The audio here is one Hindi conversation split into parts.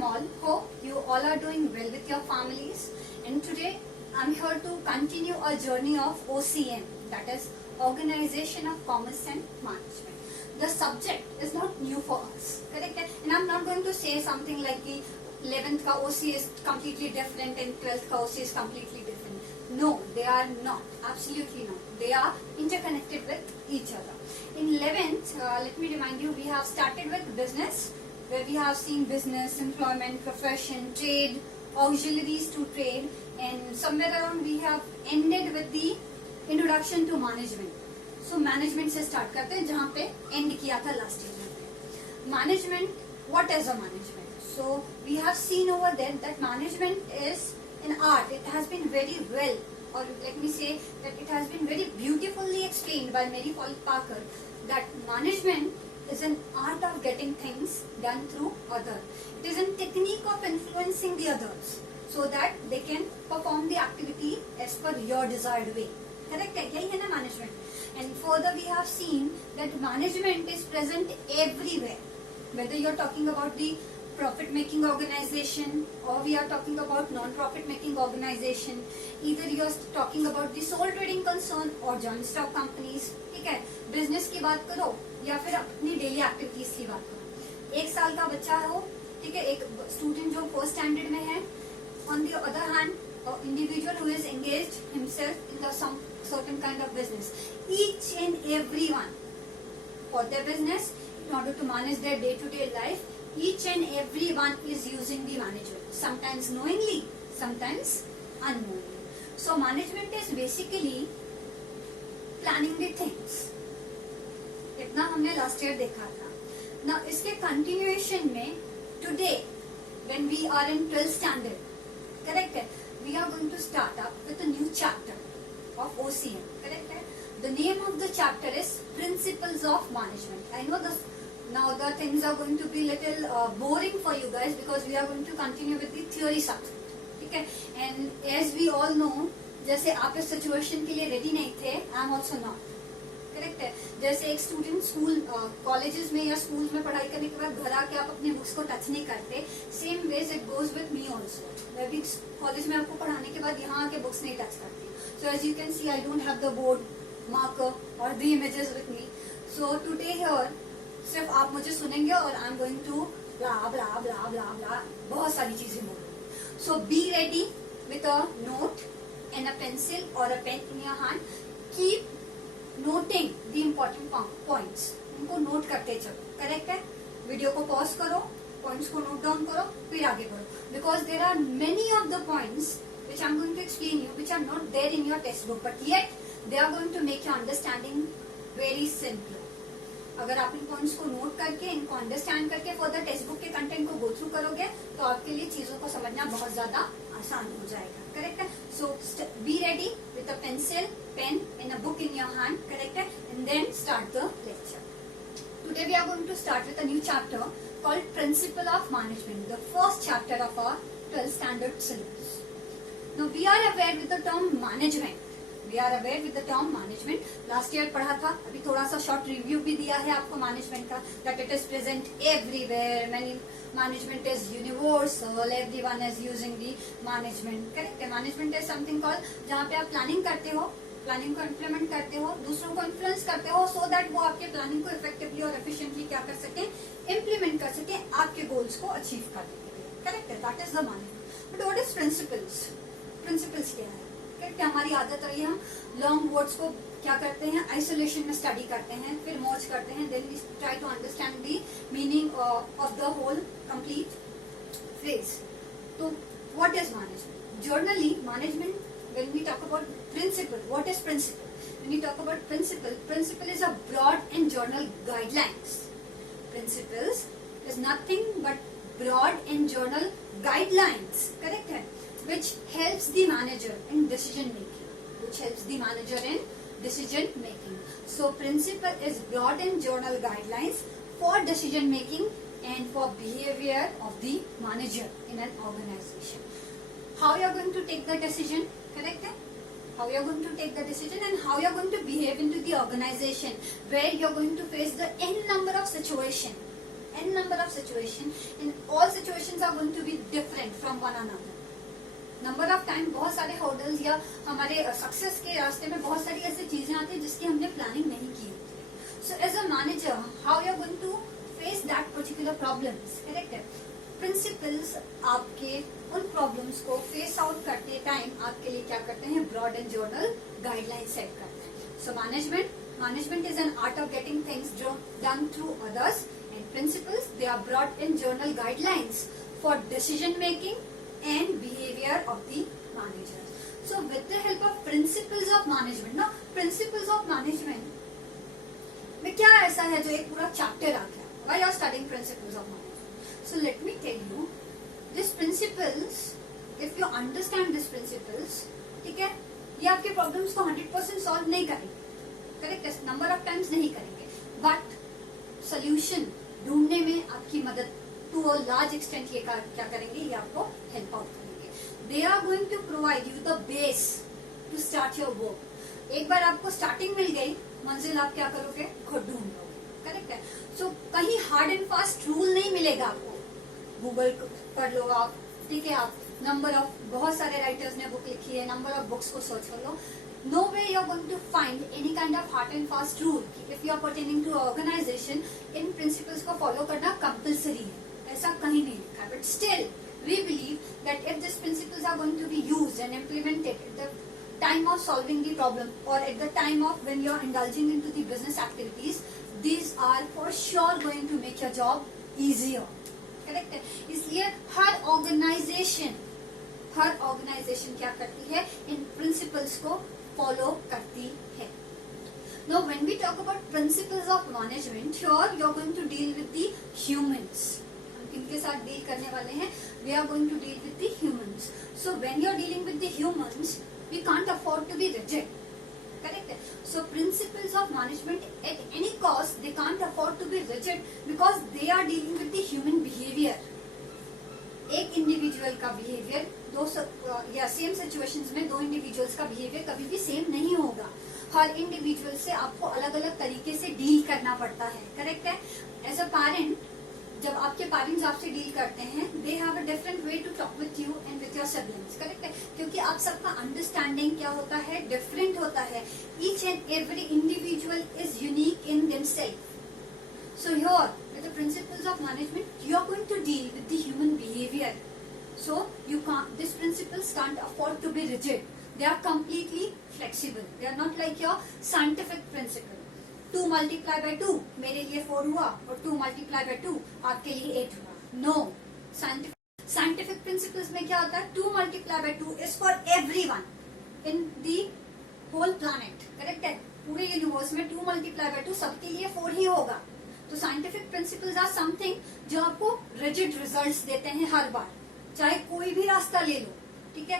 Welcome all. Hope you all are doing well with your families. And today I'm here to continue our journey of OCM, that is Organization of Commerce and Management. The subject is not new for us, correct? And I'm not going to say something like the 11th ka OC is completely different and 12th ka OC is completely different. No, they are not. Absolutely not. They are interconnected with each other. In 11th, let me remind you, we have started with business, where we have seen business, employment, profession, trade, auxiliaries to trade, and somewhere around we have ended with the introduction to management. So management से start करते हैं जहाँ पे end किया था last year में. Management, what is a management? So we have seen over there that management is an art. It has been very well, or let me say that it has been very beautifully explained by Mary Paul Parker, that management is an art of getting things done through others. It is a technique of influencing the others so that they can perform the activity as per your desired way. Correct? यही है ना management. And further we have seen that management is present everywhere. Whether you are talking about the profit making organization or we are talking about non-profit making organization, either you are talking about the sole trading concern or joint stock companies. ठीक है, बिजनेस की बात करो या फिर अपनी डेली एक्टिविटीज की बात करो. 1 साल का बच्चा हो, ठीक है, एक स्टूडेंट जो फर्स्ट स्टैंडर्ड में है, on the other hand individual who is engaged himself in the some certain kind of business, each and everyone for their business in order to manage their day-to-day life, each and everyone is using the management, sometimes knowingly, sometimes unknowingly. So management is basically planning the things. इतना हमने लास्ट ईयर देखा था ना. इसके कंटिन्यूएशन में today when we are in 12th standard, correct है, we are going to start up with a new chapter of OCM. Correct है. The name of the chapter is principles of management. I know this. Now the things are going to be little boring for you guys because we are going to continue with the theory subject. ठीक है. And as we all know, जैसे आप इस सिचुएशन के लिए रेडी नहीं थे, I am also not. Correct है. जैसे एक स्टूडेंट स्कूल कॉलेजेस में या स्कूल में पढ़ाई करने के बाद घर आके आप अपने बुक्स को टच नहीं करते, same ways it goes with me also. मैं भी कॉलेज में आपको पढ़ाने के बाद यहाँ आके बुक्स नहीं टच करती. So as you can see I don't have the board marker और the images with me. So today here सिर्फ आप मुझे सुनेंगे और I am going to blah blah blah blah blah बहुत सारी चीजें बोलूंगी. So be ready with a note and a pencil और a pen in your hand. Keep noting the important points. उनको नोट करते चलो. करेक्ट है. वीडियो को पॉज करो, पॉइंट्स को नोट डाउन करो, फिर आगे बढ़ो. Because there are many of the points which I'm going to explain you, which are not there in your textbook, but yet they are going to make your understanding very simple. अगर आप इन पॉइंट्स को नोट करके इनको अंडरस्टैंड करके फर्दर टेक्स्ट बुक के कंटेंट को गो थ्रू करोगे तो आपके लिए चीजों को समझना बहुत ज्यादा आसान हो जाएगा. करेक्ट है. So be ready with a pencil, pen and a book in your hand. Correct है. And then start the lecture. Today we are going to start with a new chapter called principle of management, the first chapter of our 12th standard syllabus. Now we are aware with the term management. We are aware with the term management. Last year पढ़ा था, अभी थोड़ा सा short review भी दिया है आपको management का, that it is present everywhere. Many management is universal. Everyone is using the management. Correct? Management is something called जहाँ पे आप planning करते हो, planning को implement करते हो, दूसरों को influence करते हो, so that वो आपके planning को effectively और efficiently क्या कर सके, implement कर सके आपके goals को achieve करने के लिए. Correct? That is the management. But what is principles? Principles क्या है? कि हमारी आदत रही है हम लॉन्ग वर्ड्स को क्या करते हैं, आइसोलेशन में स्टडी करते हैं, फिर मर्ज करते हैं, then we try to understand the meaning of the whole complete phrase. तो what is management? Generally management, when we talk about principle, what is principle? When we talk about principle, principle is a broad and general guidelines. Principles is nothing but broad and general guidelines. Correct है. Which helps the manager in decision making. Which helps the manager in decision making. So principle is broad and general guidelines for decision making and for behavior of the manager in an organization. How you are going to take the decision? Correct? How you are going to take the decision and how you are going to behave into the organization where you are going to face the n number of situation. n number of situation, and all situations are going to be different from one another. Number of time बहुत सारे हर्डल्स या हमारे सक्सेस के रास्ते में बहुत सारी ऐसी चीजें आती है जिसकी हमने प्लानिंग नहीं की होती. So as a manager how you are going to face that particular problems. Correct है. प्रिंसिपल्स आपके उन प्रॉब्लम्स को फेस आउट करते टाइम आपके लिए क्या करते हैं, broad and general guideline set करते हैं. So management is an art of getting things done through others, and principles they are broad and general guidelines for decision making and behavior of the manager. So with the help of principles of management, now principles of management में क्या ऐसा है जो एक पूरा चैप्टर आ गया. Why you are studying principles of management? So let me tell you, these principles, if you understand these principles, ठीक है, ये आपके प्रॉब्लम्स को 100% सॉल्व नहीं करेंगे, करेक्ट, नंबर ऑफ टाइम्स नहीं करेंगे, बट सोल्यूशन ढूंढने में आपकी मदद टू अ लार्ज एक्सटेंट ये क्या करेंगे, ये आपको हेल्प आउट करेंगे. They are going to provide you the base to start your work. एक बार आपको स्टार्टिंग मिल गई, मंजिल आप क्या करोगे, खुद ढूंढ लोगे. करेक्ट है. सो कहीं हार्ड एंड फास्ट रूल नहीं मिलेगा आपको. गूगल कर लो आप, ठीक है, आप नंबर ऑफ, बहुत सारे राइटर्स ने बुक लिखी है, नंबर ऑफ बुक्स को सर्च कर लो. No way you are going to find any kind of hard and fast rule. If you are pertaining to an organization, in principles को follow करना compulsory है, ऐसा कहीं नहीं लिखा. But still, we believe that if these principles are going to be used and implemented at the time of solving the problem or at the time of when you are indulging into the business activities, these are for sure going to make your job easier. Correct है. इसलिए हर organization क्या करती है, इन principles को follow करती है. Now when we talk about principles of management, here you are going to deal with the humans. हम किनके साथ डील करने वाले हैं, we are going to deal with the humans. So when you are dealing with the humans, we can't afford to be rigid. Correct? So principles of management at any cost, they can't afford to be rigid because they are dealing with the human behavior. एक इंडिविजुअल का बिहेवियर दो या सेम सिचुएशंस में दो इंडिविजुअल्स का बिहेवियर कभी भी सेम नहीं होगा. हर इंडिविजुअल से आपको अलग अलग तरीके से डील करना पड़ता है. करेक्ट है. एज अ पेरेंट, जब आपके पेरेंट्स आपसे डील करते हैं, they have a different way to talk with you and with your siblings. Correct है. क्योंकि आप सबका अंडरस्टैंडिंग क्या होता है, डिफरेंट होता है. Each and every individual is unique in themselves. So here, with the principles of management, you are going to deal with the human behavior. So these principles can't afford to be rigid. They are completely flexible. They are not like your scientific principle. 2 multiply by 2 मेरे लिए 4 हुआ और 2 multiply by 2 आपके लिए 8 हुआ. No. Scientific principles में क्या होता है, 2 multiply by 2 is for everyone in the whole planet. Correct है. पूरे यूनिवर्स में 2 multiply by 2 सबके लिए 4 ही होगा. तो साइंटिफिक प्रिंसिपल्स आर समथिंग जो आपको रिजिड रिजल्ट्स देते हैं हर बार, चाहे कोई भी रास्ता ले लो. ठीक है.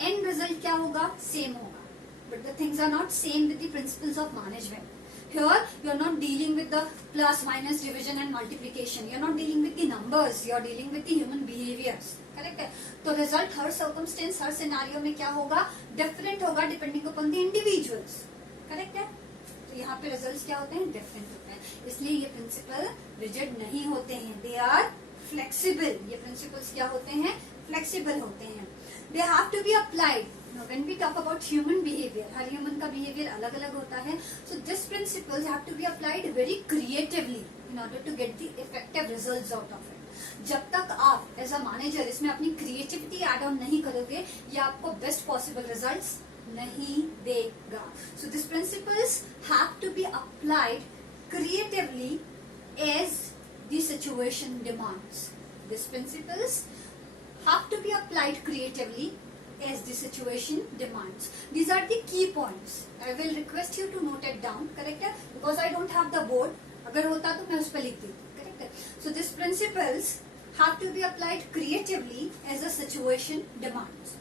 एंड रिजल्ट क्या होगा, सेम होगा. But the things are not same with the principles of management. Here you are not dealing with the plus, minus, division and multiplication. You are not dealing with the numbers. You are dealing with the human behaviors. Correct है. तो रिजल्ट हर सर्कमस्टेंस, हर सिनारियो में क्या होगा, डिफरेंट होगा depending upon the individuals. Correct है. तो यहाँ पे रिजल्ट्स क्या होते हैं, डिफरेंट होते हैं. इसलिए ये प्रिंसिपल रिजिड नहीं होते हैं. They are flexible. ये प्रिंसिपल्स क्या होते हैं, फ्लेक्सिबल होते हैं. They have to be applied. When we talk about human behavior, हर ह्यूमन का बिहेवियर अलग अलग होता है. So these principles have to be applied very creatively in order to get the effective results out of it. जब तक आप एज अ मैनेजर इसमें अपनी क्रिएटिविटी एड ऑन नहीं करोगे, ये आपको बेस्ट पॉसिबल रिजल्ट्स नहीं देगा. So these principles have to be applied creatively as the situation demands. These principles have to be applied creatively as the situation demands. These are the key points. I will request you to note it down. Correct है? Because I don't have the board. अगर होता तो मैं उस पर लिख देती. Correct है? So these principles have to be applied creatively as the situation demands.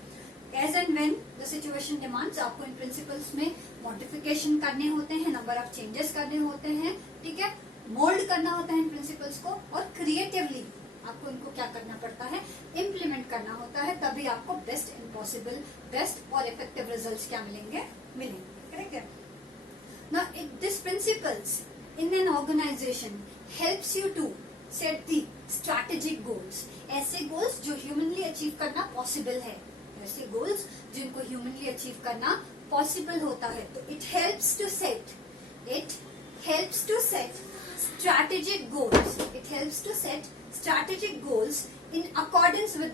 As and when the situation demands, आपको इन principles में modification करने होते हैं, number of changes करने होते हैं. ठीक है? मोल्ड करना होता है इन principles को, और creatively आपको इनको क्या करना पड़ता है, इम्प्लीमेंट करना होता है. तभी आपको बेस्ट एंड पॉसिबल, बेस्ट और इफेक्टिव रिजल्ट्स क्या मिलेंगे. करेक्ट है. Now this principles in an organisation helps you to set the strategic goals, ऐसे गोल्स जो ह्यूमनली अचीव करना पॉसिबल है, ऐसे गोल्स जिनको ह्यूमनली अचीव करना पॉसिबल होता है. तो it helps to set strategic goals. It helps to set strategic goals in accordance with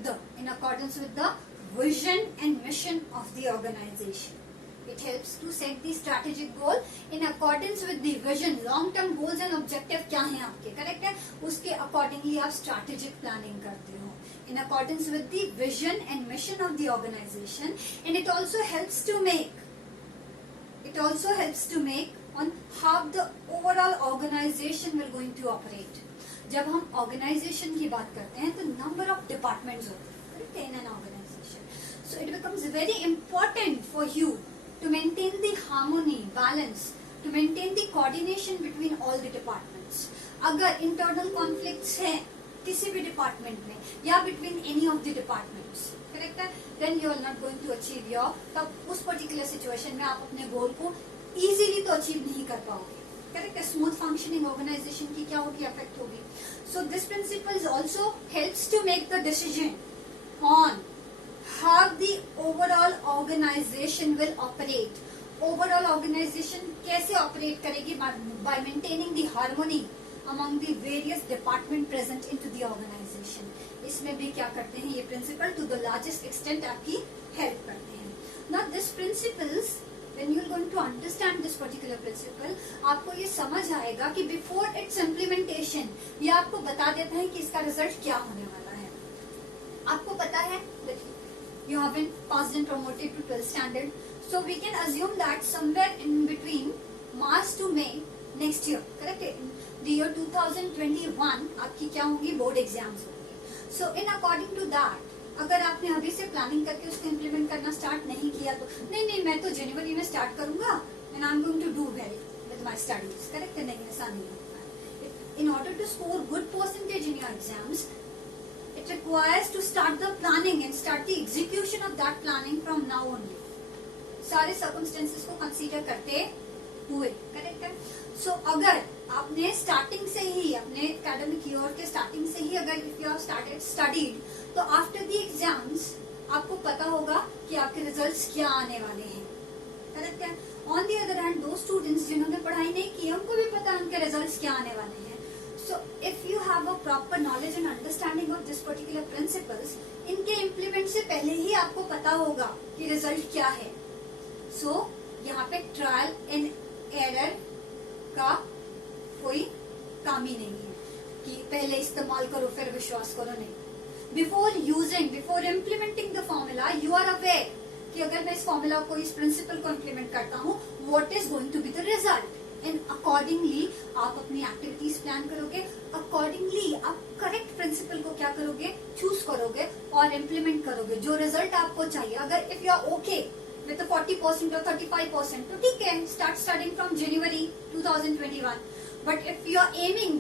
the vision and mission of the organization. It helps to set the strategic goal in accordance with the vision. Long term goals and objective क्या हैं आपके, करेक्ट है, उसके accordingly आप strategic planning करते हो in accordance with the vision and mission of the organization. And it also helps to make on how the overall organization will going to operate. जब हम organization की बात करते हैं तो number of departments होते हैं in an organization. So it becomes very important for you to maintain the harmony, balance, to maintain the coordination between all the departments. अगर internal conflicts हैं किसी भी department में या between any of the departments, correct है, then you are not going to achieve your, तब उस particular situation में आप अपने goal को इजीली तो अचीव नहीं कर पाओगे, करेक्ट है. स्मूथ फंक्शनिंग ऑर्गेनाइजेशन की क्या होगी, अफेक्ट होगी. So this principle also helps to make the decision on how the overall organisation will operate. Overall organisation कैसे ऑपरेट करेगी, by maintaining the harmony among the various department present in to the organisation. इसमें भी क्या करते हैं ये principle to the largest extent आपकी हेल्प करते हैं. Now this principles, when you are going to understand this particular principle, आपको ये समझ आएगा कि before its implementation ये आपको बता देता है कि इसका रिजल्ट क्या होने वाला है. आपको पता है you have been passed and promoted to 12th standard, so we can assume that somewhere in between March to May next year, correct, the year 2021 आपकी क्या होंगी, बोर्ड एग्जाम्स होंगी. So in according to that, अगर आपने अभी से प्लानिंग करके उसको इम्प्लीमेंट करना स्टार्ट नहीं किया तो नहीं मैं तो जनवरी में स्टार्ट करूंगा and I am going to do well with my studies, correct है, नहीं ऐसा नहीं होता है. In order to score good percentage in your exams, it requires to start the planning and start the execution of that planning from now only. सारे सर्कमस्टेंसेस को कंसीडर करते हुए, करेक्ट है. सो अगर आपने स्टार्टिंग से ही अपने एकेडमिक ईयर के स्टार्टिंग से ही अगर if you have started studied, तो आफ्टर द एग्जाम्स आपको पता होगा कि आपके रिजल्ट्स क्या आने वाले हैं, करेक्ट है. ऑन दी अदर हैंड दो स्टूडेंट्स जिन्होंने पढ़ाई नहीं की उनको भी पता है उनके रिजल्ट्स क्या आने वाले हैं. So if you have a proper knowledge and understanding of this particular principles, इनके इम्प्लीमेंट से पहले ही आपको पता होगा कि रिजल्ट क्या है. सो यहाँ पे ट्रायल एंड एरर का कोई काम ही नहीं है कि पहले इस्तेमाल करो फिर विश्वास करो, नहीं. Before implementing the formula you are aware कि अगर मैं इस फॉर्मूला को, इस प्रिंसिपल को इम्प्लीमेंट करता हूँ, what is going to be the result, and accordingly आप अपनी एक्टिविटीज प्लान करोगे. अकॉर्डिंगली आप करेक्ट प्रिंसिपल को क्या करोगे, चूज करोगे और इम्प्लीमेंट करोगे जो रिजल्ट आपको चाहिए. अगर if you are okay with the 40% or 35%, तो ठीक है, start studying from January 2021. But if you are aiming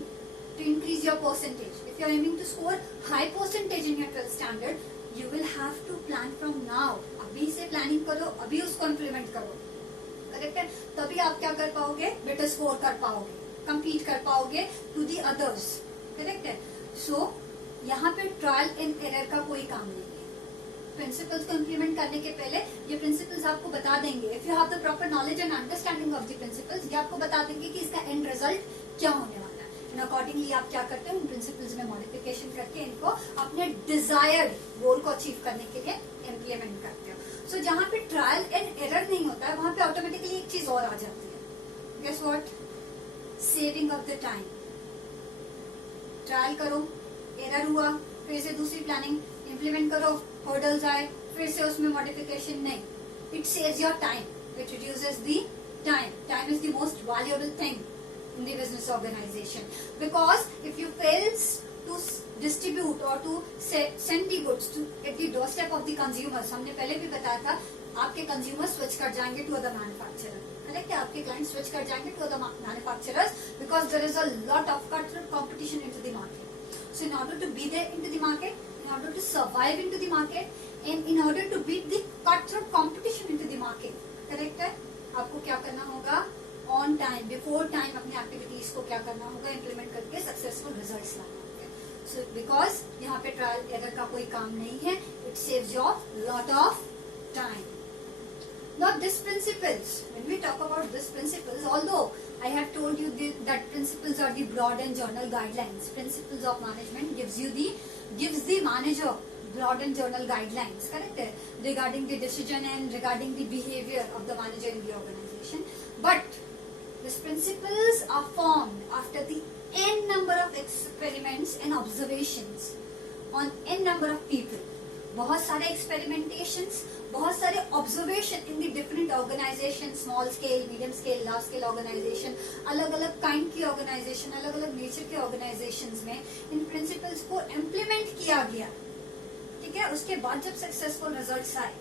to increase your percentage, if you are aiming to score high percentage in your 12th standard, you will have to plan from now. अभी से प्लानिंग करो, अभी उसको इम्प्लीमेंट करो, करेक्ट है. तभी आप क्या कर पाओगे, बेटर स्कोर कर पाओगे, कम्पीट कर पाओगे टू दी अदर्स, करेक्ट है. सो यहाँ पे ट्रायल एंड एरर का कोई काम नहीं है. प्रिंसिपल्स को इम्प्लीमेंट करने के पहले ये प्रिंसिपल्स आपको बता देंगे. If you have the proper knowledge and understanding of the principles, ये आपको बता देंगे कि इसका एंड रिजल्ट क्या होने वाला है. एंड अकॉर्डिंगली आप क्या करते हो, उन प्रिंसिपल्स में मॉडिफिकेशन करके इनको अपने डिजायर्ड गोल को अचीव करने के लिए इम्प्लीमेंट करते हो. सो जहाँ पे ट्रायल एंड एरर नहीं होता है वहां पे ऑटोमेटिकली एक चीज और आ जाती है. Guess what, saving of the time. Trial करो, एरर हुआ, फिर से दूसरी प्लानिंग इम्प्लीमेंट करो, हर्डल्स आए, फिर से उसमें मॉडिफिकेशन, नहीं. It saves your time, it reduces the time. Time is the most valuable thing in the business organization, because if you fails to distribute or to send the goods to at the doorstep of the consumers, हमने पहले भी बताया था, आपके consumers switch कर जाएंगे to other manufacturer, करेक्ट है, आपके clients switch कर जाएंगे to other manufacturers because there is a lot of cutthroat competition into the market. So in order to be there into the market, in order to survive into the market, and in order to beat the cutthroat competition into the market, correct है, आपको क्या करना होगा, ऑन टाइम, बिफोर टाइम अपनी एक्टिविटीज को क्या करना होगा, इम्प्लीमेंट करके सक्सेसफुल रिजल्ट्स लाना होगा. So because यहाँ पे ट्रायल एरर का कोई काम नहीं है, it saves your lot of time. Now these principles, when we talk about these principles, although I have told you that principles are the broad and general guidelines, principles of management gives the manager broad and general guidelines, correct, regarding the decision and regarding the behavior of the manager in the organization. But these principles are formed after the n number of experiments and observations on n number of people. बहुत सारे एक्सपेरिमेंटेशंस, बहुत सारे observation in the different organisation, small scale, medium scale, large scale organisation, अलग अलग काइंड की ऑर्गेनाइजेशन, अलग अलग नेचर के ऑर्गेनाइजेशंस में इन प्रिंसिपल्स को इम्प्लीमेंट किया गया. ठीक है, उसके बाद जब सक्सेसफुल रिजल्ट्स आए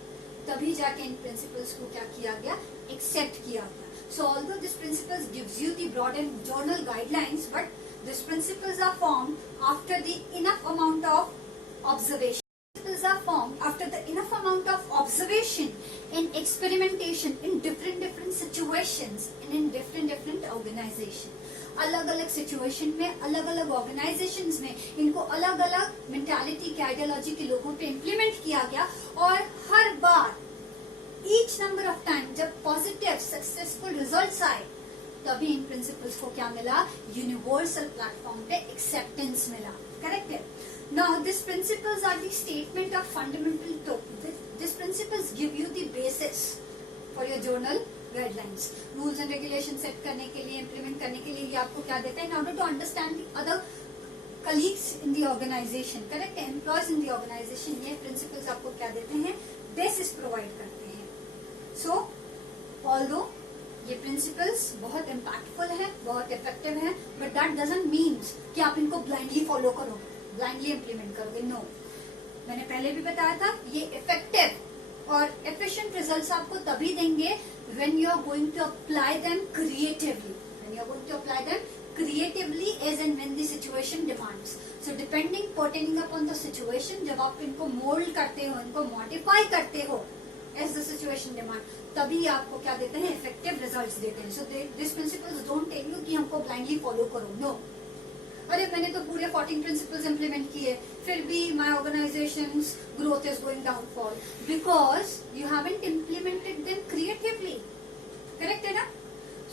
तभी जाके इन प्रिंसिपल्स को क्या किया गया, एक्सेप्ट किया गया. So although this principles gives you the broad and general guidelines, but these principles are formed after the enough amount of observation. Principles are formed after the enough amount of observation and experimentation in different situations and in different organization. अलग अलग सिचुएशन में, अलग अलग ऑर्गेनाइजेशंस में इनको अलग अलग मेंटालिटी के, आइडियोलॉजी के लोगों पे इम्प्लीमेंट किया गया. और हर बार ईच नंबर ऑफ टाइम जब पॉजिटिव सक्सेसफुल रिजल्ट्स आए तभी इन प्रिंसिपल्स को क्या मिला, यूनिवर्सल प्लेटफॉर्म पे एक्सेप्टेंस मिला. करेक्ट है. Now this principles are the statement of fundamental truth. This principles give you the basis for your general guidelines. Rules and regulation set करने के लिए, इम्प्लीमेंट करने के लिए ये आपको क्या देता है, in order to understand the other colleagues in the organisation. Correct है. एम्प्लॉयज इन द ऑर्गेनाइजेशन, ये प्रिंसिपल्स आपको क्या देते हैं, बेसिस प्रोवाइड करते हैं. सो ऑल्दो ये प्रिंसिपल्स बहुत इम्पैक्टफुल है, बहुत इफेक्टिव है, बट दैट डजंट मीन्स कि आप इनको ब्लाइंडली फॉलो करोगे, ब्लाइंडली इम्प्लीमेंट करोगे. नो, मैंने पहले भी बताया था ये इफेक्टिव और एफिशिएंट रिजल्ट्स आपको तभी देंगे when you are going to apply them creatively. When you are going to apply them creatively as and when the situation demands. So depending, pertaining upon the situation, जब आप इनको मोल्ड करते हो, इनको मॉडिफाई करते हो as the situation demand, तभी आपको क्या देते हैं, इफेक्टिव रिजल्ट्स देते हैं. So these principles don't tell you कि हमको ब्लाइंडली फॉलो करो. नो. अरे मैंने तो पूरे 14 प्रिंसिपल्स इम्प्लीमेंट किए, फिर भी my organisation's growth is going downfall because you haven't implemented them creatively. Correct है ना.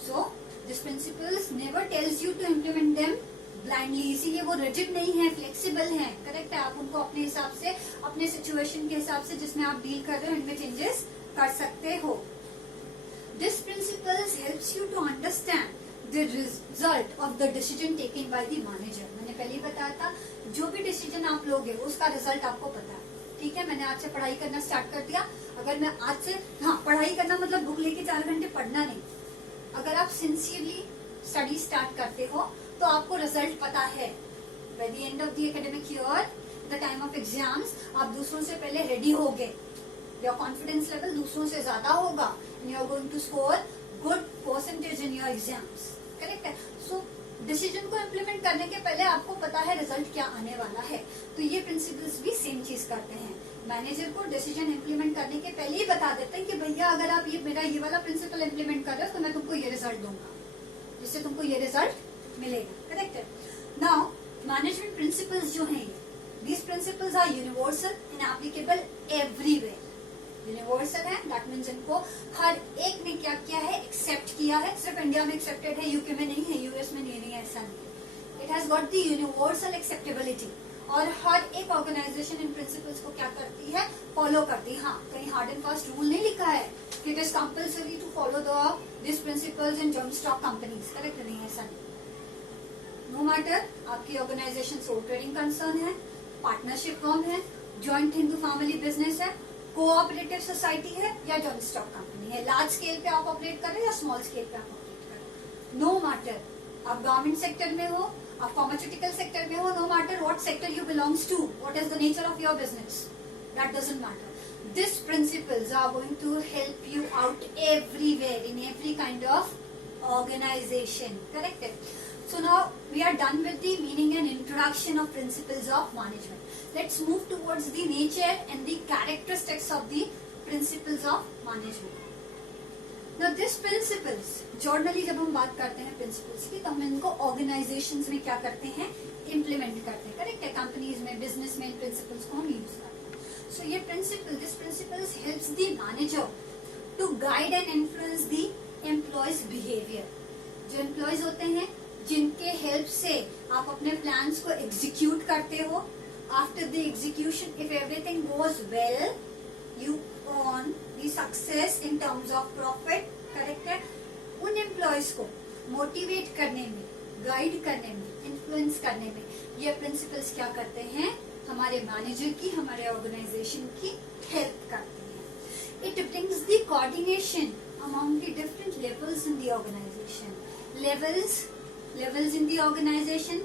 So this principles never tells you to implement them blindly. इसीलिए वो रिजिड नहीं है, फ्लेक्सिबल है. करेक्ट है. आप उनको अपने हिसाब से, अपने सिचुएशन के हिसाब से जिसमें आप डील कर रहे हो, इनमें चेंजेस कर सकते हो. This principles helps you to understand the result of the decision taken by the manager. मैंने पहले ही बताया था, जो भी डिसीजन आप लोगे उसका रिजल्ट आपको पता है. ठीक है. मैंने आज से पढ़ाई करना स्टार्ट कर दिया. अगर मैं आज से, हाँ, पढ़ाई करना मतलब बुक लेके 4 घंटे पढ़ना नहीं. अगर आप सिंसियरली स्टडी स्टार्ट करते हो तो आपको रिजल्ट पता है. By the end of the academic year, the time of exams, आप दूसरों से पहले रेडी होगे. योर कॉन्फिडेंस लेवल दूसरों से ज्यादा होगा and you are going to score good percentage in your exams. Correct है. सो डिसीजन को इम्प्लीमेंट करने के पहले आपको पता है रिजल्ट क्या आने वाला है. तो ये प्रिंसिपल्स भी सेम चीज करते हैं. मैनेजर को डिसीजन इम्प्लीमेंट करने के पहले ही बता देते हैं कि भैया अगर आप ये वाला प्रिंसिपल इम्प्लीमेंट कर रहे हो तो मैं तुमको ये रिजल्ट दूंगा, जिससे तुमको ये रिजल्ट मिलेगा. करेक्ट है. नाउ मैनेजमेंट प्रिंसिपल्स जो है, these principles are universal and applicable everywhere. Universal है, दैट मीन्स इनको हर एक ने क्या किया है, एक्सेप्ट किया है. सिर्फ इंडिया में एक्सेप्टेड है, यूके में नहीं है, यूएस में नहीं है, ऐसा नहीं. It has got the universal acceptability. और हर एक ऑर्गेनाइजेशन इन प्रिंसिपल्स को क्या करती है, फॉलो करती है. हाँ, कहीं हार्ड एंड फास्ट रूल नहीं लिखा है कि it is compulsory to follow this principles in joint stock companies. Correct नहीं, ऐसा नहीं. नो मैटर आपकी ऑर्गेनाइजेशन सोल ट्रेडिंग कंसर्न है, पार्टनरशिप फर्म है, ज्वाइंट हिंदू फैमिली बिजनेस है, कोऑपरेटिव सोसाइटी है या जॉइंट स्टॉक कंपनी है, लार्ज स्केल पे आप ऑपरेट कर रहे हो या स्मॉल स्केल पे आप ऑपरेट कर रहे हो. नो मैटर आप गवर्नमेंट सेक्टर में हो, आप फार्मास्यूटिकल सेक्टर में हो, no matter what sector you belongs to, what is the nature of your business, that doesn't matter. This principles are going to help you out everywhere in every kind of organisation. Correct है. So now we are done with the meaning and introduction of principles of management. Let's move towards the nature and the characteristics of the principles of management. Now this principles, generally जब हम बात करते हैं प्रिंसिपल्स की, तो हम इनको ऑर्गेनाइजेशंस में क्या करते हैं, इम्प्लीमेंट करते हैं, करेक्ट है, कंपनीज में, बिजनेस में इन प्रिंसिपल्स को हम यूज करते हैं. सो ये this principles helps the manager to guide and influence the employees behaviour. जो एम्प्लॉयज होते हैं, जिनके हेल्प से आप अपने प्लान्स को एग्जीक्यूट करते हो, after the execution if everything goes well, you earn the success in terms of profit, correct है. उन एम्प्लॉयज को मोटिवेट करने में, गाइड करने में, इन्फ्लुएंस करने में ये प्रिंसिपल्स क्या करते हैं, हमारे मैनेजर की, हमारे ऑर्गेनाइजेशन की हेल्प करते हैं. It brings the coordination among the different levels in the organisation. Levels in the organisation,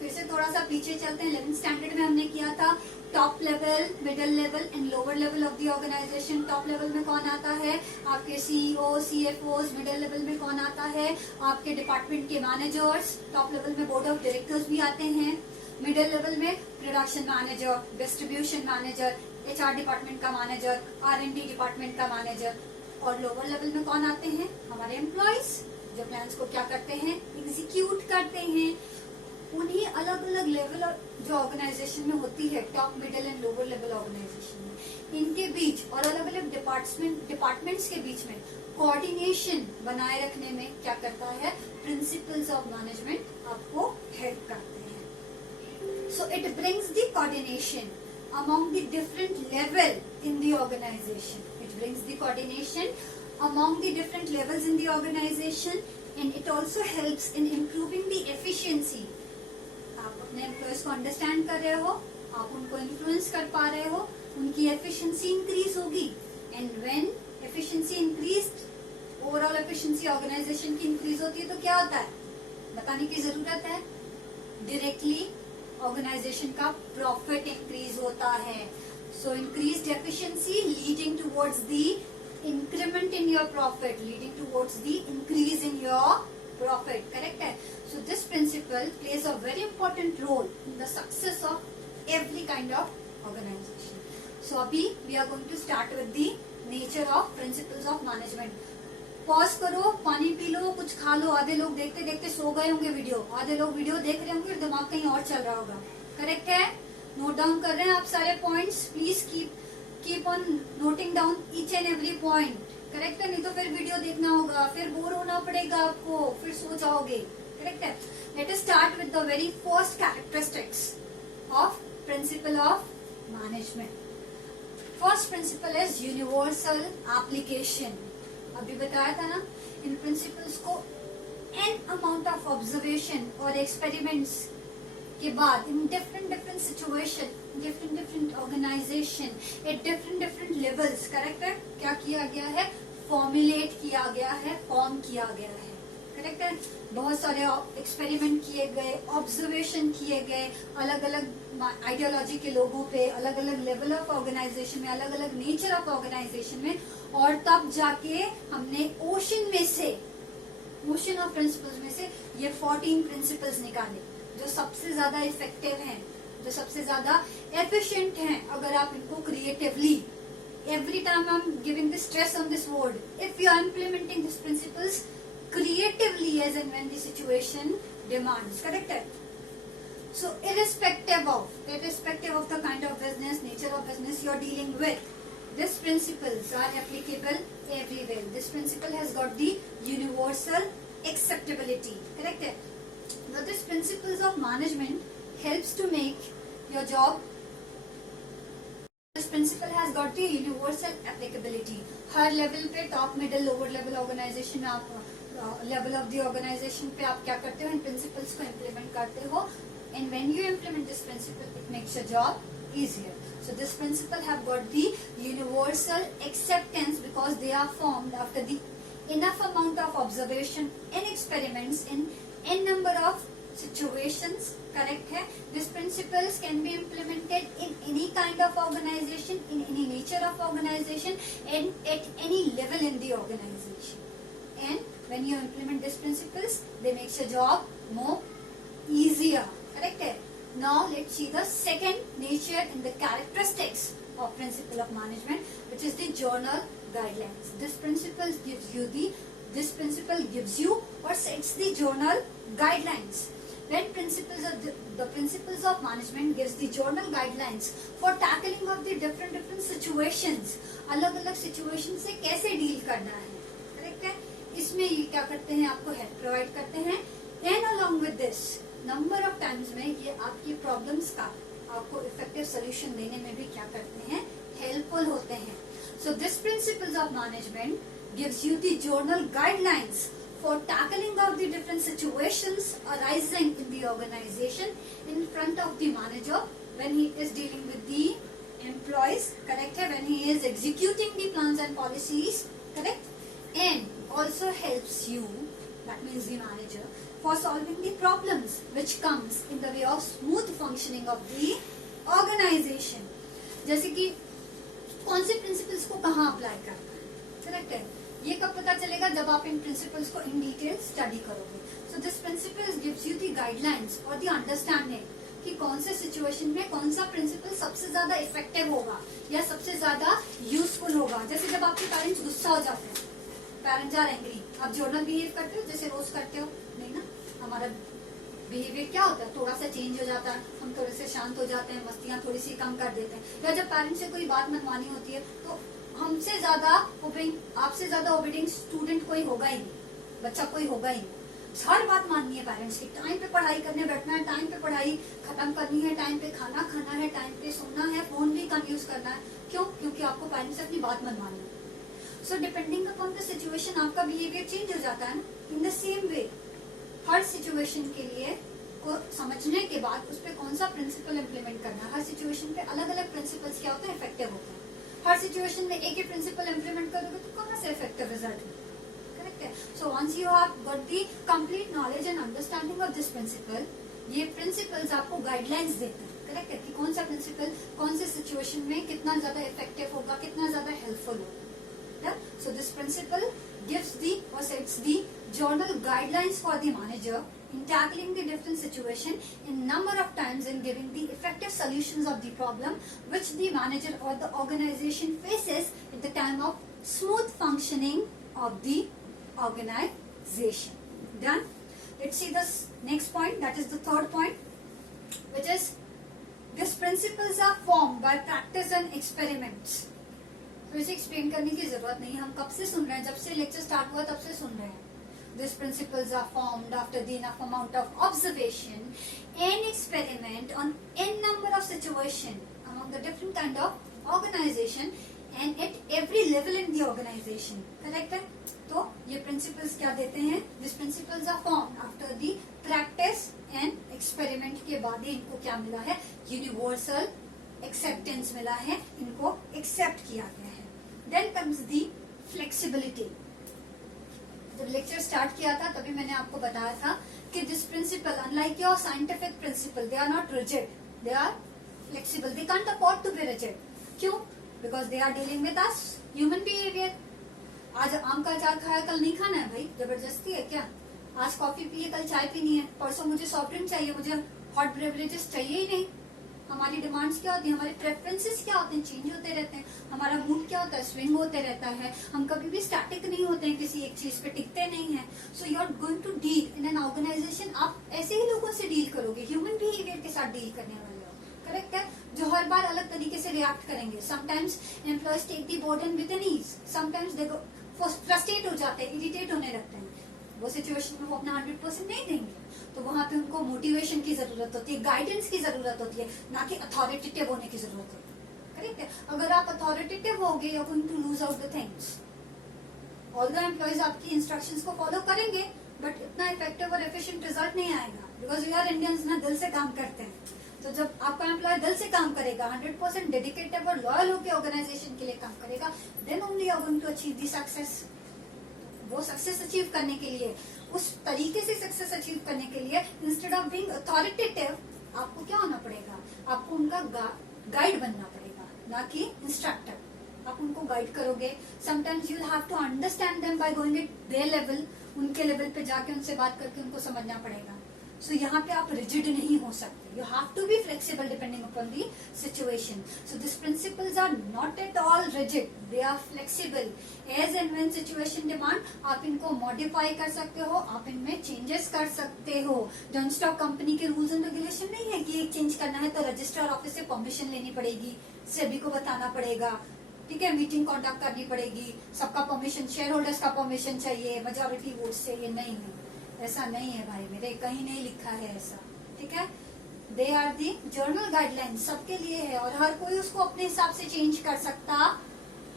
फिर से थोड़ा सा पीछे चलते हैं. 11th स्टैंडर्ड में हमने किया था top level, middle level and lower level of the organisation. Top level में कौन आता है, आपके सीईओ, सीएफओज. मिडिल लेवल में कौन आता है, आपके डिपार्टमेंट के मैनेजर्स. टॉप लेवल में बोर्ड ऑफ डायरेक्टर्स भी आते हैं. मिडिल लेवल में production manager, distribution manager, HR department का मैनेजर, आर&डी डिपार्टमेंट का मैनेजर. और लोअर लेवल में कौन आते हैं, हमारे एम्प्लॉयज, जो प्लान्स को क्या करते हैं, एग्जीक्यूट करते हैं. उन्हीं अलग अलग लेवल जो ऑर्गेनाइजेशन में होती है, top, middle and lower level organisation में, इनके बीच और अलग अलग डिपार्टमेंट्स के बीच में कोऑर्डिनेशन बनाए रखने में क्या करता है, प्रिंसिपल्स ऑफ मैनेजमेंट आपको हेल्प करते हैं. So it brings the coordination among the different level in the organisation. It brings the coordination among the different levels in the organization, and it also helps in improving the efficiency. आप अपने एम्प्लॉयज को अंडरस्टैंड कर रहे हो, आप उनको इन्फ्लुएंस कर पा रहे हो, उनकी एफिशिएंसी इंक्रीज होगी. And when efficiency increase, overall efficiency organisation की इंक्रीज होती है, तो क्या होता है, बताने की जरूरत है, डायरेक्टली ऑर्गेनाइजेशन का प्रॉफिट इंक्रीज होता है. So increased efficiency leading towards the increment in your profit, leading towards the increase in your profit, correct hai. So this principle plays a very important role in the success of every kind of organization. So abhi we are going to start with the nature of principles of management. Pause करो, पानी पी लो, कुछ खा लो. आधे लोग देखते देखते सो गए होंगे वीडियो, आधे लोग वीडियो देख रहे होंगे, दिमाग कहीं और चल रहा होगा, करेक्ट है. नोट डाउन कर रहे हैं आप सारे points, please keep on noting down each and every point, correct है. नहीं तो फिर वीडियो देखना होगा, फिर बोर होना पड़ेगा आपको, फिर सो जाओगे, करेक्ट है. Let us start with the very first characteristics of principle of management. First principle is universal application. अभी बताया था ना, इन प्रिंसिपल्स को एन अमाउंट ऑफ ऑब्जर्वेशन और एक्सपेरिमेंट्स के बाद in different situation, different organisation, at different levels, correct है, क्या किया गया है, फॉर्मुलेट किया गया है, फॉर्म किया गया है, करेक्ट है. बहुत सारे एक्सपेरिमेंट किए गए, ऑब्जर्वेशन किए गए अलग अलग आइडियोलॉजी के लोगों पे, अलग अलग लेवल ऑफ ऑर्गेनाइजेशन में, अलग अलग नेचर ऑफ ऑर्गेनाइजेशन में, और तब जाके हमने ओशन ऑफ प्रिंसिपल्स में से ये 14 प्रिंसिपल्स निकाले जो सबसे ज्यादा इफेक्टिव हैं, जो सबसे ज्यादा एफिशिएंट हैं. अगर आप इनको creatively, every time I am giving the stress on this word, if you are implementing this principles creatively as and when the situation demands, correct है. So irrespective of the kind of business, nature of business you are dealing with, these principles are applicable everywhere. This principle has got the universal acceptability, correct है. Now this principles of management helps to make your job. This principle has got the universal applicability. हर लेवल पे, top, middle, lower level organisation में, आप लेवल ऑफ द ऑर्गेनाइजेशन पे आप क्या करते हो, इन प्रिंसिपल्स को इम्प्लीमेंट करते हो. And when you implement this principle, it makes your job easier. So this principle have got the universal acceptance because they are formed after the enough amount of observation and experiments in n number of situations, correct है. These principles can be implemented in any kind of organization, in any nature of organization, and at any level in the organization. And when you implement these principles, they makes your job more easier, correct है. Now let's see the second nature and the characteristics of principle of management, which is the journal guidelines. This principle gives you or sets the journal guidelines. When the principles of management gives the journal guidelines for tackling of the different situations. अलग अलग सिचुएशन से कैसे डील करना है, करेक्ट है. इसमें ये क्या करते हैं, आपको हेल्प प्रोवाइड करते हैं. And along with this number of times में ये आपकी प्रॉब्लम्स का आपको इफेक्टिव सोल्यूशन देने में भी क्या करते हैं, हेल्पफुल होते हैं. सो this principles of management gives you the journal guidelines for tackling of the different situations arising in the organization in front of the manager when he is dealing with the employees, correct, when he is executing the plans and policies, correct, and also helps you, that means the manager, for solving the problems which comes in the way of smooth functioning of the organization. जैसे कि कौन से प्रिंसिपल्स को कहाँ अप्लाई करना है, करेक्ट है. ये कब पता चलेगा, जब आप इन प्रिंसिपल्स को इन डिटेल स्टडी करोगे. सो this principles gives you the guidelines और द अंडरस्टैंडिंग कि कौन से सिचुएशन में कौन सा प्रिंसिपल सबसे ज्यादा इफेक्टिव होगा या सबसे ज्यादा यूजफुल होगा. जैसे जब आपके पेरेंट्स गुस्सा हो जाते हैं, पेरेंट्स आर एंग्री, आप जर्नल बिहेव करते हो जैसे रोज करते हो, नहीं ना. हमारा बिहेवियर क्या होता है, थोड़ा सा चेंज हो जाता है, हम थोड़े से शांत हो जाते हैं, मस्तियां थोड़ी सी कम कर देते हैं. या जब पेरेंट्स से कोई बात मनवानी होती है तो हमसे ज्यादा आपसे ज्यादा ओबीडियंट स्टूडेंट कोई होगा ही नहीं, बच्चा कोई होगा ही नहीं. हर बात माननी है पेरेंट्स की. टाइम पे पढ़ाई करने बैठना है, टाइम पे पढ़ाई खत्म करनी है, टाइम पे खाना खाना है, टाइम पे सोना है, फोन भी कम यूज करना है. क्यों? क्योंकि आपको पेरेंट्स से अपनी बात मनवानी है. So depending upon the situation आपका बिहेवियर चेंज हो जाता है ना. इन the same way her situation के लिए को समझने के बाद उस पर कौन सा प्रिंसिपल इम्प्लीमेंट करना है. हर सिचुएशन पे अलग अलग प्रिंसिपल्स क्या होते हैं, इफेक्टिव होते हैं. हर सिचुएशन में एक ही प्रिंसिपल इम्प्लीमेंट करोगे तो कहाँ से इफेक्टिव रिजल्ट होगा, करेक्ट है. So once you have got the complete knowledge and understanding of this principle, ये प्रिंसिपल्स आपको गाइडलाइंस देते हैं, करेक्ट है, कि कौन सा प्रिंसिपल कौन से सिचुएशन में कितना ज्यादा इफेक्टिव होगा, कितना ज्यादा हेल्पफुल होगा. So this principle gives the और sets the journal guidelines for the manager in tackling the different situation in number of times and giving the effective solutions of the problem which the manager or the organization faces at the time of smooth functioning of the organization. Done? Let's see this next point, that is the third point, which is these principles are formed by practice and experiments. तो इसे एक्सप्लेन करने की जरूरत नहीं, हम कब से सुन रहे हैं, जब से लेक्चर स्टार्ट हुआ तब से सुन रहे हैं. These principles are formed after the enough amount of observation and experiment on n number of situation among the different kind of organization and at every level in the organization. Correct है? तो ये principles क्या देते हैं? These principles are formed after the practice and experiment के बाद ही इनको क्या मिला है? Universal acceptance मिला है, इनको accept किया गया है. Then comes the flexibility. जब लेक्चर स्टार्ट किया था तभी मैंने आपको बताया था कि this principle unlike your scientific principle, they are not rigid, they are flexible, they can't afford to be rigid. क्यों? Because they are dealing with us human behaviour. आज आम का अचार खाया, कल नहीं खाना है भाई, जबरदस्ती है क्या? आज कॉफी पिए, कल चाय पीनी है, परसों मुझे सॉफ्ट ड्रिंक चाहिए, मुझे हॉट बेवरेजेस चाहिए ही नहीं. हमारी डिमांड्स क्या होती है, हमारे प्रेफरेंसेस क्या होते हैं, चेंज होते रहते हैं. हमारा मूड क्या होता है, स्विंग होते रहता है. हम कभी भी स्टैटिक नहीं होते हैं, किसी एक चीज पे टिकते नहीं है. So you are going to deal in an organisation, आप ऐसे ही लोगों से डील करोगे, ह्यूमन बिहेवियर के साथ डील करने वाले हो, करेक्ट है, जो हर बार अलग तरीके से रिएक्ट करेंगे. Sometimes employees take the burden with an ease, sometimes they frustrate हो जाते हैं, इरिटेट होने लगते हैं. वो सिचुएशन में वो अपना 100% नहीं देंगे, तो वहां पे उनको मोटिवेशन की जरूरत होती है, गाइडेंस की जरूरत होती है, ना कि अथॉरिटेटिव होने की जरूरत होती है, करेक्ट है. अगर आप अथॉरिटेटिव होगे, you are going to lose out the things. Although employees आपकी इंस्ट्रक्शंस को फॉलो करेंगे, बट इतना इफेक्टिव और एफिशिएंट रिजल्ट नहीं आएगा, बिकॉज वी आर इंडियंस ना, दिल से काम करते हैं. तो जब आपका एम्प्लॉय दिल से काम करेगा, 100% डेडिकेटेड और लॉयल होकर ऑर्गेनाइजेशन के लिए काम करेगा, then only you are going to achieve the success. वो सक्सेस अचीव करने के लिए, उस तरीके से सक्सेस अचीव करने के लिए, इंस्टेड ऑफ बीइंग अथॉरिटेटिव, आपको क्या होना पड़ेगा, आपको उनका गाइड बनना पड़ेगा, ना कि इंस्ट्रक्टर. आप उनको गाइड करोगे. Sometimes you will have to understand them by going at their level, उनके लेवल पे जाके उनसे बात करके उनको समझना पड़ेगा. सो यहाँ पे आप रिजिड नहीं हो सकते. You have to be flexible depending upon the situation. So this principles are not at all rigid, they are flexible. As and when situation demand आप इनको मॉडिफाई कर सकते हो, आप इनमें चेंजेस कर सकते हो. जॉन स्टॉक कंपनी के रूल्स एंड रेगुलेशन नहीं है कि एक चेंज करना है तो रजिस्ट्रार ऑफिस से परमिशन लेनी पड़ेगी, सेबी को बताना पड़ेगा, ठीक है, मीटिंग कॉन्डक्ट करनी पड़ेगी, सबका परमिशन, शेयर होल्डर्स का परमिशन चाहिए, मेजॉरिटी वोट्स चाहिए. नहीं है, ऐसा नहीं है भाई मेरे, कहीं नहीं लिखा है ऐसा. ठीक है, they are the general guidelines, सबके लिए है और हर कोई उसको अपने हिसाब से चेंज कर सकता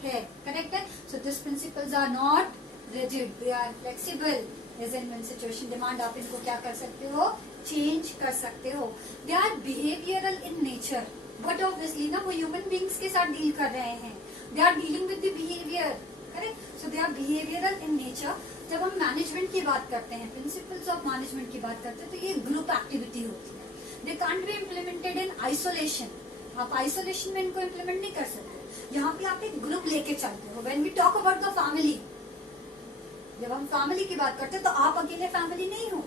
है. करेक्ट है. So this principles are not rigid, they are flexible. As and when situation demand आप इनको क्या कर सकते हो, चेंज कर सकते हो. They are behavioural in nature, but obviously ना वो ह्यूमन बींग्स के साथ डील कर रहे हैं. They are dealing with the behaviour. Correct. So they are behavioural in nature. जब हम मैनेजमेंट की बात करते हैं, प्रिंसिपल्स ऑफ मैनेजमेंट की बात करते हैं, तो ये ग्रुप एक्टिविटी होती है. They can't be implemented in isolation. आप आइसोलेशन में इनको इम्प्लीमेंट नहीं कर सकते. यहाँ पे आप एक ग्रुप लेके चलते हो. When we talk about the family, जब हम फैमिली की बात करते हैं तो आप अकेले फैमिली नहीं हो.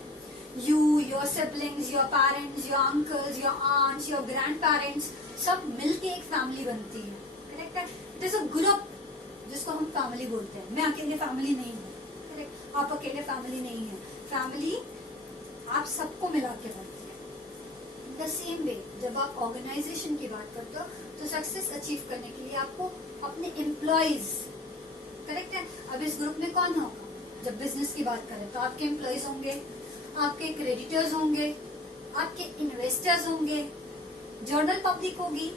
You, your siblings, your parents, your uncles, your aunts, your grand parents, सब मिलके एक फैमिली बनती है. करेक्ट है. इट इज अ ग्रुप जिसको हम फैमिली बोलते हैं. मैं अकेले फैमिली नहीं हूँ. आप अकेले फैमिली नहीं है. फैमिली आप सबको मिला के बनती है. द सेम वे जब आप ऑर्गेनाइजेशन की बात करते हो तो सक्सेस अचीव करने के लिए आपको अपने एम्प्लॉयज, करेक्ट है. अब इस ग्रुप में कौन होगा, जब बिजनेस की बात करें तो आपके एम्प्लॉयज होंगे, आपके क्रेडिटर्स होंगे, आपके इन्वेस्टर्स होंगे, जर्नल पब्लिक होगी.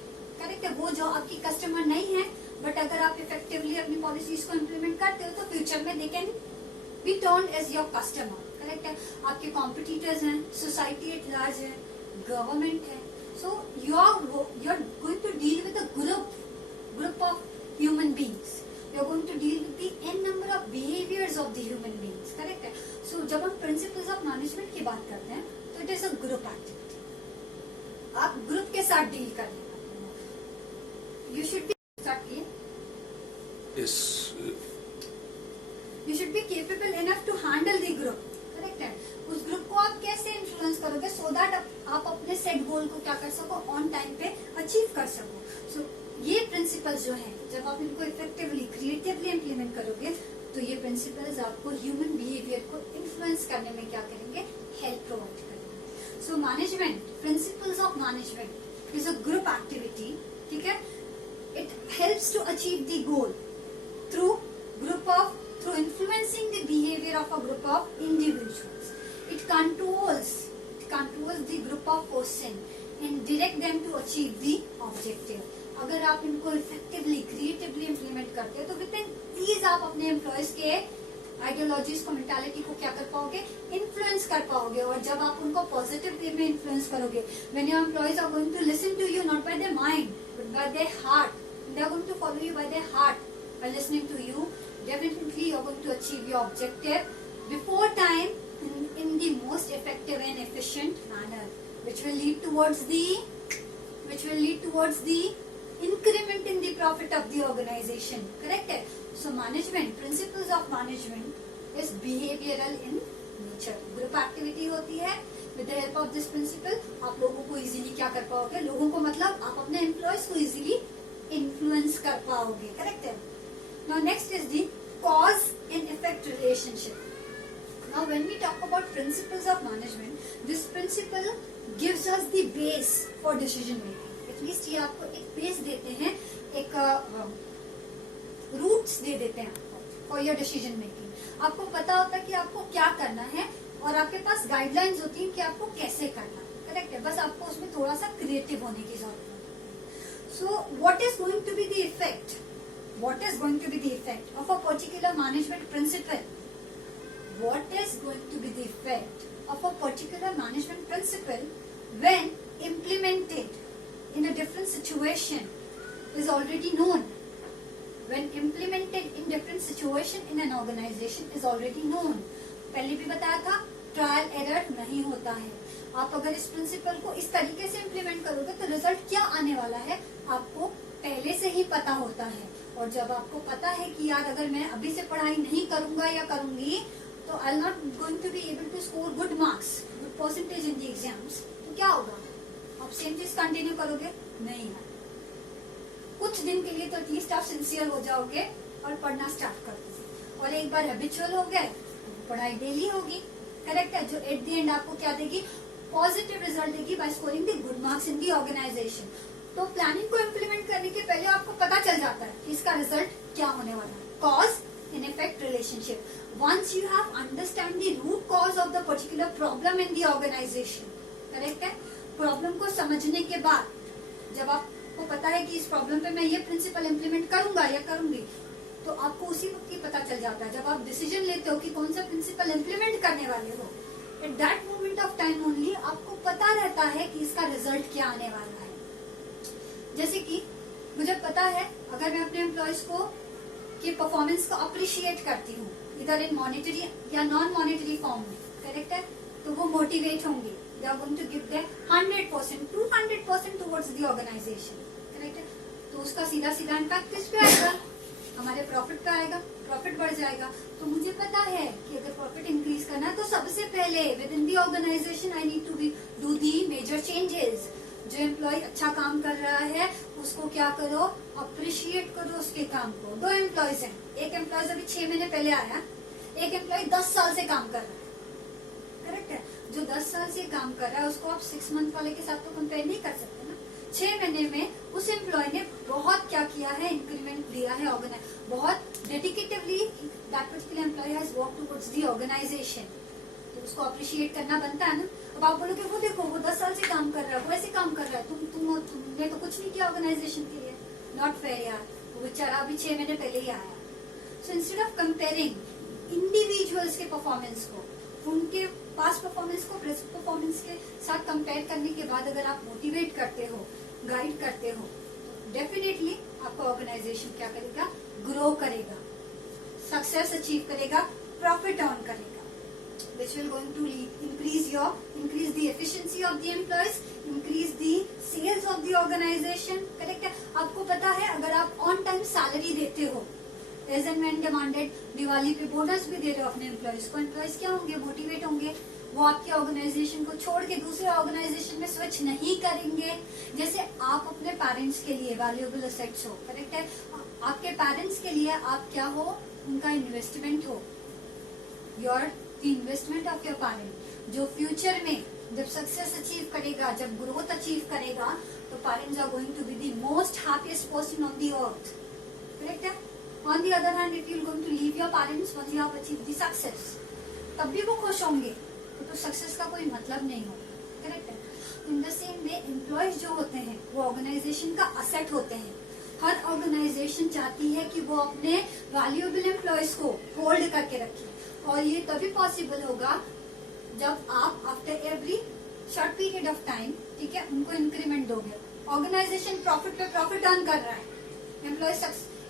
करेक्ट है. वो जो आपकी कस्टमर नहीं है, बट अगर आप इफेक्टिवली अपनी पॉलिसीज को इम्प्लीमेंट करते हो तो फ्यूचर में they can be turned as your customer. Correct है. आपके कॉम्पिटिटर्स हैं, सोसाइटी एट लार्ज है, गवर्नमेंट है. So you are going to deal with a group of human beings. You are going to deal with the n number of behaviours of the human beings. Correct है. सो जब हम प्रिंसिपल्स ऑफ मैनेजमेंट की बात करते हैं तो it is a group activity. आप ग्रुप के साथ डील कर रहे हैं. You should be You should be capable enough to handle the group. Correct है. उस ग्रुप को आप कैसे इन्फ्लुएंस करोगे सो दैट आप अपने सेट गोल को क्या कर सको, ऑन टाइम पे अचीव कर सको. सो ये प्रिंसिपल्स जो हैं, जब आप इनको इफेक्टिवली, क्रिएटिवली इम्प्लीमेंट करोगे तो ये प्रिंसिपल्स आपको ह्यूमन बिहेवियर को इन्फ्लुएंस करने में क्या करेंगे, हेल्प प्रोवाइड करेंगे. So management, principles of management is a group activity. ठीक है. It helps to achieve the goal through influencing the behavior of a group of individuals. It controls the group of person and direct them to achieve the objective. अगर आप इनको इफेक्टिवली, क्रिएटिवली इम्प्लीमेंट करते हो तो विद इन ईज आप अपने एम्प्लॉयज के आइडियोलॉजीज को, मेंटालिटी को क्या कर पाओगे, इन्फ्लुएंस कर पाओगे. और जब आप उनको पॉजिटिव वे में इन्फ्लुएंस करोगे, when your employees are going to listen to you not by their mind but by their heart, they are going to follow you by their heart. By listening to you, definitely you are going to achieve your objective before time in the most effective and efficient manner, which will lead towards the increment in the profit of the organization. Correct है. So management, principles of management is behavioral in nature. Group activity होती है. With the help of this principle, आप लोगों को easily क्या कर पाओगे, लोगों को मतलब आप अपने employees को easily influence कर पाओगे. Correct है. Now next is the cause and effect relationship. Now when we talk about principles of management, this principle gives us the base for decision making. At least ये आपको एक base देते हैं, एक roots दे देते हैं आपको for your decision making. आपको पता होता है कि आपको क्या करना है और आपके पास guidelines होती हैं कि आपको कैसे करना है. Correct है. बस आपको उसमें थोड़ा सा creative होने की जरूरत है. So what is going to be the effect? What is going to be the effect of a particular management principle? What is going to be the effect of a particular management principle when implemented in a different situation is already known? When implemented in different situation in an organization is already known. पहले भी बताया था, ट्रायल एरर नहीं होता है. आप अगर इस प्रिंसिपल को इस तरीके से इम्प्लीमेंट करोगे तो रिजल्ट क्या आने वाला है आपको पहले से ही पता होता है. और जब आपको पता है कि यार अगर मैं अभी से पढ़ाई नहीं करूंगा या करूंगी तो I am not going to be able to score good marks, good percentage in the exams, तो क्या होगा? आप सेम चीज कंटिन्यू करोगे? नहीं है। कुछ दिन के लिए तो एटलीस्ट आप सिंसियर हो जाओगे और पढ़ना स्टार्ट कर दोगे, और एक बार हैबिचुअल हो गए तो पढ़ाई डेली होगी, करेक्ट है, जो एट द एंड आपको क्या देगी? पॉजिटिव रिजल्ट देगी by scoring the good marks in the organisation. तो प्लानिंग को इम्प्लीमेंट करने के पहले आपको पता चल जाता है कि इसका रिजल्ट क्या होने वाला है। Cause in effect relationship, once you have understand the root cause of the particular problem in the organisation, correct है, प्रॉब्लम को समझने के बाद जब आपको पता है कि इस प्रॉब्लम पे मैं ये प्रिंसिपल इम्प्लीमेंट करूंगा या करूंगी, तो आपको उसी वक्त ही पता चल जाता है जब आप डिसीजन लेते हो कि कौन सा प्रिंसिपल इम्प्लीमेंट करने वाले हो। At that moment of time only आपको पता रहता है कि इसका रिजल्ट क्या आने वाला है। जैसे कि मुझे पता है अगर मैं अपने एम्प्लॉयज को की परफॉर्मेंस को अप्रिशिएट करती हूँ इधर इन मॉनिटरी या नॉन मॉनिटरी फॉर्म में, करेक्ट है, तो वो मोटिवेट होंगे, they are going to give their 100%, 200% towards the organisation, correct है। तो उसका सीधा सीधा इम्पैक्ट किस पे आएगा? हमारे प्रॉफिट पे आएगा, प्रॉफिट बढ़ जाएगा। तो मुझे पता है कि अगर प्रॉफिट इंक्रीज करना है तो सबसे पहले within the organisation I need to be do the major changes. जो एम्प्लॉय अच्छा काम कर रहा है उसको क्या करो? अप्रिशिएट करो उसके काम को। दो एम्प्लॉयज हैं, एक एम्प्लॉय अभी 6 महीने पहले आया, एक एम्प्लॉय 10 साल से काम कर रहा है, करेक्ट है। जो 10 साल से काम कर रहा है उसको आप 6 मंथ वाले के साथ तो कंपेयर नहीं कर सकते ना। 6 महीने में उस एम्प्लॉय ने बहुत क्या किया है? इंक्रीमेंट दिया है, बहुत dedicatedly that particular employee has work towards the organisation, तो उसको अप्रिशिएट करना बनता है ना। अब आप बोलोगे वो देखो वो 10 साल से काम कर रहा है, वो ऐसे काम कर रहा है, तुमने तो कुछ नहीं किया ऑर्गेनाइजेशन के लिए, नॉट फेयर यार, वो बेचारा अभी 6 महीने पहले ही आया। So instead of comparing individuals के परफॉर्मेंस को, उनके पास्ट परफॉर्मेंस को प्रेजेंट परफॉर्मेंस के साथ कंपेयर करने के बाद अगर आप मोटिवेट करते हो, गाइड करते हो, डेफिनेटली आपका ऑर्गेनाइजेशन क्या करेगा? ग्रो करेगा, सक्सेस अचीव करेगा, प्रॉफिट अर्न करेगा, which will going to increase the efficiency of the employees, increase the sales of the organization, correct है। आपको पता है अगर आप ऑन टाइम सैलरी देते हो, as and when demanded, Diwali पे बोनस भी दे रहे हो अपने एम्प्लॉयज को, एम्प्लॉयज क्या होंगे? मोटिवेट होंगे, वो आपके ऑर्गेनाइजेशन को छोड़ के दूसरे ऑर्गेनाइजेशन में स्विच नहीं करेंगे। जैसे आप अपने पेरेंट्स के लिए वैल्यूएबल एसेट्स हो, करेक्ट है, आपके पेरेंट्स के लिए आप क्या हो? उनका इन्वेस्टमेंट हो, your the investment of your parent, जो फ्यूचर में जब सक्सेस अचीव करेगा, जब ग्रोथ अचीव करेगा, तो parents are going to be the most happiest person on the earth, correct है। On the other hand if you going to leave your parents when you have achieved the success, तब भी वो खुश होंगे, तो सक्सेस का कोई मतलब नहीं होगा, करेक्ट है। इन द सेम वे एम्प्लॉयज जो होते हैं वो ऑर्गेनाइजेशन का असेट होते हैं। हर ऑर्गेनाइजेशन चाहती है कि वो अपने वैल्यूएबल एम्प्लॉयज को होल्ड करके रखे, और ये तभी पॉसिबल होगा जब आप after every short period of time, ठीक है, उनको इंक्रीमेंट दोगे। ऑर्गेनाइजेशन प्रॉफिट पे प्रॉफिट अर्न कर रहा है,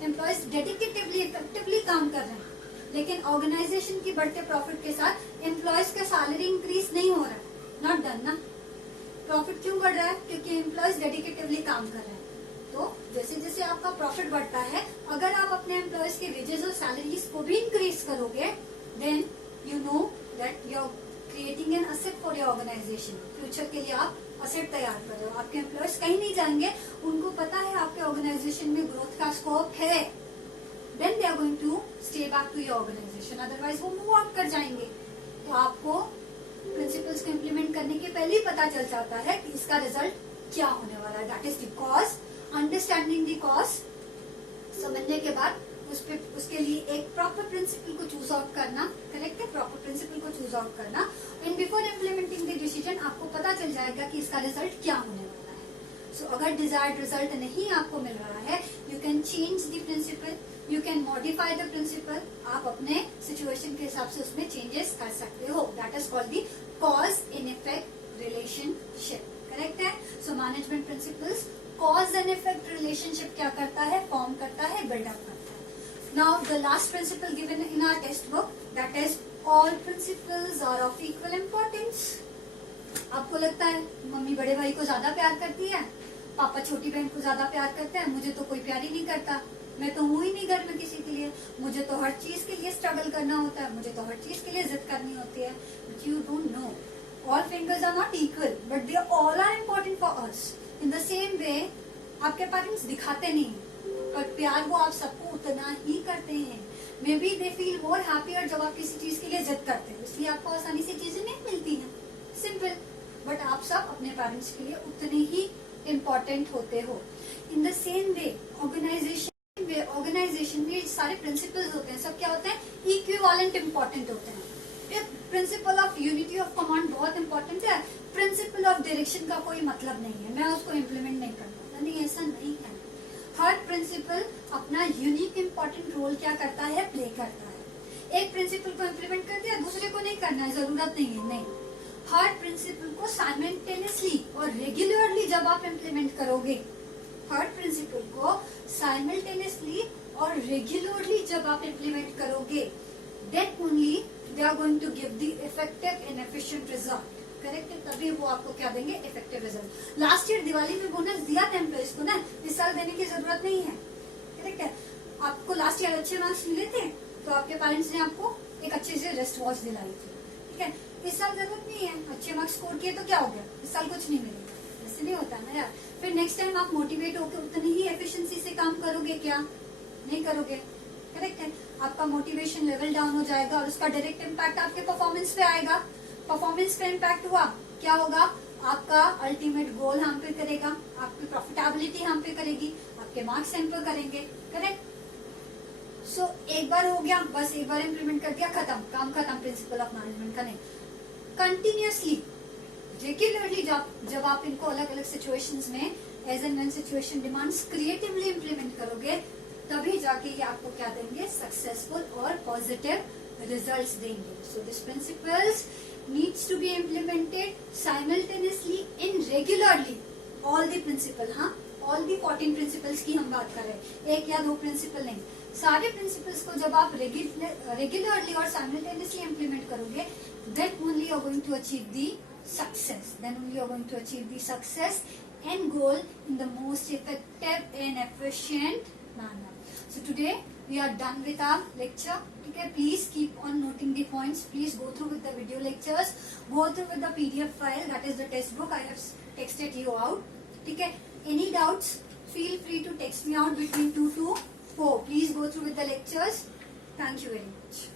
एम्प्लॉयज डेडिकेटिवली इफेक्टिवली काम कर रहे हैं, लेकिन ऑर्गेनाइजेशन की बढ़ते प्रॉफिट के साथ एम्प्लॉयज का सैलरी इंक्रीज नहीं हो रहा है, नॉट डन ना। प्रॉफिट क्यों बढ़ रहा है? क्योंकि एम्प्लॉयज डेडिकेटिवली काम कर रहे हैं। तो जैसे जैसे आपका प्रॉफिट बढ़ता है, अगर आप अपने एम्प्लॉयज के वेजेस और सैलरीज को भी इंक्रीज करोगे, then you know that you are creating an asset for your organisation. Future के लिए आप असेट तैयार कर रहे हो, आपके एम्प्लॉयज कहीं नहीं जाएंगे, उनको पता है आपके ऑर्गेनाइजेशन में ग्रोथ का स्कोप है, then they are going to stay back to your organisation, otherwise वो मूव आउट कर जाएंगे। तो आपको प्रिंसिपल्स को इम्प्लीमेंट करने के पहले ही पता चल जाता है कि इसका रिजल्ट क्या होने वाला है। That is the cause, understanding the cause, समझने के बाद उसके लिए एक प्रॉपर प्रिंसिपल को चूज आउट करना, करेक्ट है, प्रॉपर प्रिंसिपल को चूज आउट करना, and before implementing the decision आपको पता चल जाएगा कि इसका रिजल्ट क्या होने वाला है। सो अगर डिजायर्ड रिजल्ट नहीं आपको मिल रहा है, you can change the principle, you can modify the principle, आप अपने सिचुएशन के हिसाब से उसमें चेंजेस कर सकते हो। That is called the cause in effect relationship, correct है। So management principles cause and effect relationship क्या करता है? फॉर्म करता है, बिल्डअप करता है। Now the last principle given in our textbook, that is all principles are of equal importance. आपको लगता है मम्मी बड़े भाई को ज्यादा प्यार करती है, पापा छोटी बहन को ज्यादा प्यार करते हैं, मुझे तो कोई प्यार ही नहीं करता, मैं तो हूं ही नहीं घर में किसी के लिए, मुझे तो हर चीज के लिए स्ट्रगल करना होता है, मुझे तो हर चीज के लिए जिद करनी होती है। But you don't know All fingers are not equal, but they all are important for us. In the same way, आपके पेरेंट्स दिखाते नहीं, पर प्यार वो आप सबको उतना ही करते हैं. May be they feel more happier जब आप किसी चीज के लिए जिद करते हैं, इसलिए आपको आसानी से चीजें नहीं मिलती हैं. सिंपल. बट आप सब अपने पेरेंट्स के लिए उतने ही इम्पोर्टेंट होते हो. In the same way organisation में सारे प्रिंसिपल्स होते हैं, सब क्या होते हैं, इक्विवेलेंट इम्पोर्टेंट होते हैं. Principle of unity of command बहुत इंपॉर्टेंट है. प्रिंसिपल ऑफ डायरेक्शन का कोई मतलब नहीं है, मैं उसको इम्प्लीमेंट नहीं करता. नहीं, ऐसा नहीं है. हर प्रिंसिपल अपना यूनिक इम्पोर्टेंट रोल क्या करता है, प्ले करता है. एक प्रिंसिपल को इम्प्लीमेंट कर दिया, दूसरे को नहीं करना है, जरूरत नहीं है. नहीं, हर प्रिंसिपल को साइमल्टेनियसली और रेगुलरली जब आप इम्प्लीमेंट करोगे, हर प्रिंसिपल को साइमल्टेनियसली और रेगुलरली जब आप इम्प्लीमेंट करोगे, then only they are going to give the effective and efficient result. Correct है, तभी वो आपको क्या देंगे, effective result. Last year Diwali में बोनस दिया था एम्प्लॉइज को ना, इस साल देने की जरूरत नहीं है. करेक्ट है. आपको लास्ट ईयर अच्छे मार्क्स मिले थे तो आपके पेरेंट्स ने आपको एक अच्छे से रिस्ट वॉच दिलाई थी. ठीक है, इस साल जरूरत नहीं है. अच्छे मार्क्स स्कोर किए तो क्या हो गया, इस साल कुछ नहीं मिलेगा. ऐसे नहीं होता ना यार. फिर नेक्स्ट टाइम आप मोटिवेट होकर उतनी ही एफिशिएंसी से काम करोगे क्या, नहीं करोगे. करेक्ट है. आपका मोटिवेशन लेवल डाउन हो जाएगा और उसका डायरेक्ट इम्पैक्ट आपके परफॉर्मेंस पे आएगा. परफॉर्मेंस पे इम्पैक्ट हुआ, क्या होगा, आपका अल्टीमेट गोल हैम्पर करेगा, आपकी प्रॉफिटेबिलिटी हैम्पर करेगी, आपके मार्क्स हैम्पर करेंगे. करेक्ट. सो एक बार हो गया, बस एक बार इम्प्लीमेंट कर दिया, खत्म, काम खत्म. प्रिंसिपल ऑफ मैनेजमेंट का नहीं, कंटिन्यूअसली रेगुलरली जब आप इनको अलग अलग सिचुएशंस में as and when situation demands creatively implement करोगे, तभी जाके ये आपको क्या देंगे, सक्सेसफुल और पॉजिटिव रिजल्ट्स देंगे. सो this principles needs to be implemented simultaneously in regularly. All the principle, हाँ, all the 14 principles की हम बात कर रहे हैं, एक या दो प्रिंसिपल नहीं. सारे प्रिंसिपल्स को जब आप रेगुलरली और साइमल्टेनियसली इम्प्लीमेंट करोगे, then only you are going to achieve the success. Then only you are going to achieve the success and goal in the most effective and efficient manner. So today we are done with our lecture. Okay, please keep on noting the points. Please go through with the video lectures. Go through with the PDF file, that is the textbook. I have texted you out. Okay, any doubts? Feel free to text me out between 2 to 4. Please go through with the lectures. Thank you very much.